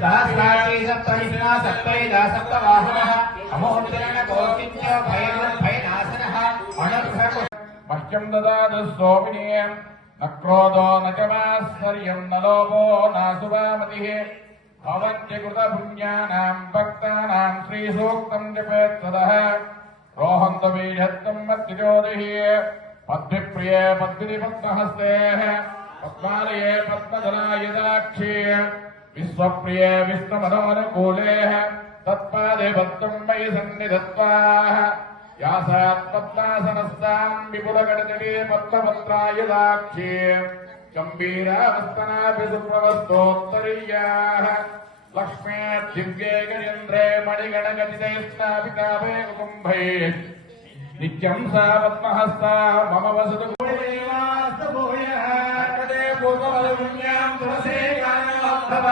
सहस्राक्षी सप्तहिष्णा सप्तैदा सप्तवाहनः अमोहमुद्रेण कौर्तिन्यो भयनाशनः अनर्घः मह्यं ददातु सोमिनीं न क्रोधो न च मात्सर्यं न लोभो नासुवामतिः भवत्यकृतपुण्यानां भक्तानां श्रीसूक्तं जपेत् सदः रोहन्तबीजत्वं मत्तिजोदिः पद्मप्रिये पद्मिनिपद्महस्तेः पद्मालये पद्मधरायदाक्षी विश्वप्रिये विष्णुमनोनुकूलेः तत्पादे भक्तं मयि सन्निधत्वाः यासात् पद्मासनस्तां विपुलगणजले पद्मपत्रायदाक्षी गम्भीरावस्तनाभि सुप्रवस्तोत्तरीयाः लक्ष्मे दिव्ये गजेन्द्रे मणिगणगजिते स्थापिताभे कुम्भैः नित्यं सा पद्महस्ता मम वसतु पूर्ववधुन्यां तुलसे गानोद्धव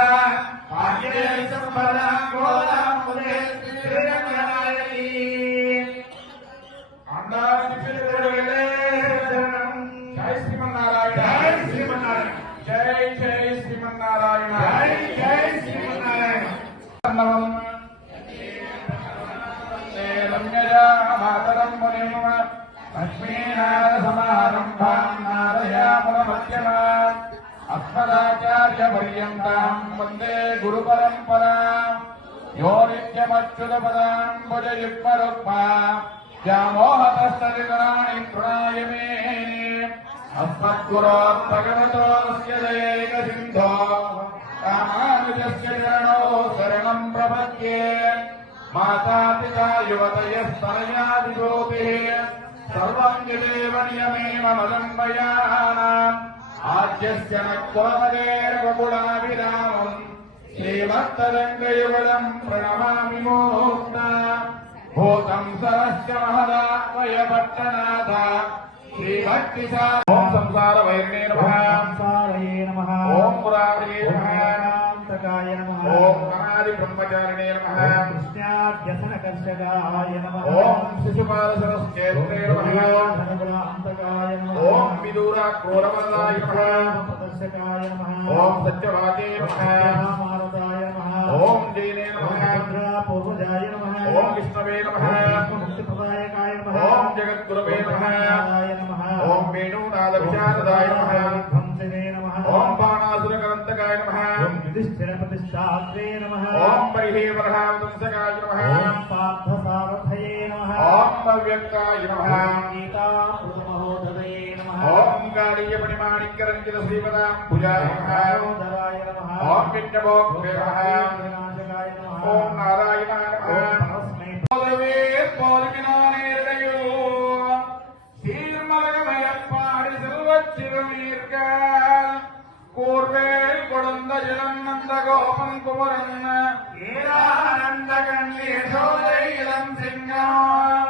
भाग्ये सम्पदां गोदां मुदे श्रीरङ्गनायकी जय श्रीमन्नारायण जय श्रीमन्नारायण जय जय श्रीमन्नारायण जय जय श्रीमन्नारायण रम्यजा मातरं मुनिं लक्ष्मीनारसमारम्भां नारयामलमध्यमाम् अस्मदाचार्यपर्यन्तां वन्दे गुरुपरम्पराम् यो नित्यमच्युतपदां भुजयुग्मरुक्मा व्यामोहतस्तरितराणि तृणाय मेने अस्मद्गुरोर्भगवतोऽस्य दयैकसिन्धो रामानुजस्य चरणौ शरणं प्रपद्ये माता पिता युवतयस्तनया विभूतिः सर्वं यदेव नियमेन मदन्वयानाम् आद्यस्य न क्वमदेर्वगुणाभिरामम् श्रीमत्तरङ्गयुगलम् प्रणमामि मूर्ता भूतं सरस्य महदात्मयपट्टनाथ श्रीभक्तिसार ॐ संसारवैर्णे नमः संसारये नमः ॐ मुरारे नमः तकाय नमः ॐ अनादिब्रह्मचारिणे नमः कृष्णाध्यसनकर्षकाय नमः ॐ शिशुपालसरस्येत्रे नमः धनगुणान्तकाय नमः ॐ विदूराक्रोरवल्लाय नमः प्रदर्शकाय नमः ॐ सत्यवादे नमः मारदाय नमः ॐ जैने नमः पूर्वजाय नमः ॐ विष्णवे नमः मुक्तिप्रदायकाय नमः ॐ जगद्गुरवे नमः नमः ॐ वेणुनादविशारदाय नमः ध्वंसिने नमः ॐ बाणासुरकरन्तकाय नमः ॐ युधिष्ठिरप्रतिष्ठात्रे नमः ॐ परिहेवरहावंसकाय नमः ॐ पार्थसारथये नमः ॐ अव्यक्ताय नमः गीतामृतमहोदये नमः ॐ गालीयपणिमाणिक्यरञ्जितश्रीपदाम्बुजाय नमः धराय नमः ॐ विष्णवोऽग्रे नमः विनाशकाय नमः ॐ नारायणाय नमः परस्मै போலவே போர்வினானேடையோ சீர்மலகமயப்பாடி செல்வச் சிறுமீர்க்க கூர்வேல் கொடுந்த இளம் நந்த கோபன் குமரன் ஏரானந்த கண்ணீர் சோதை இளம் சிங்கம்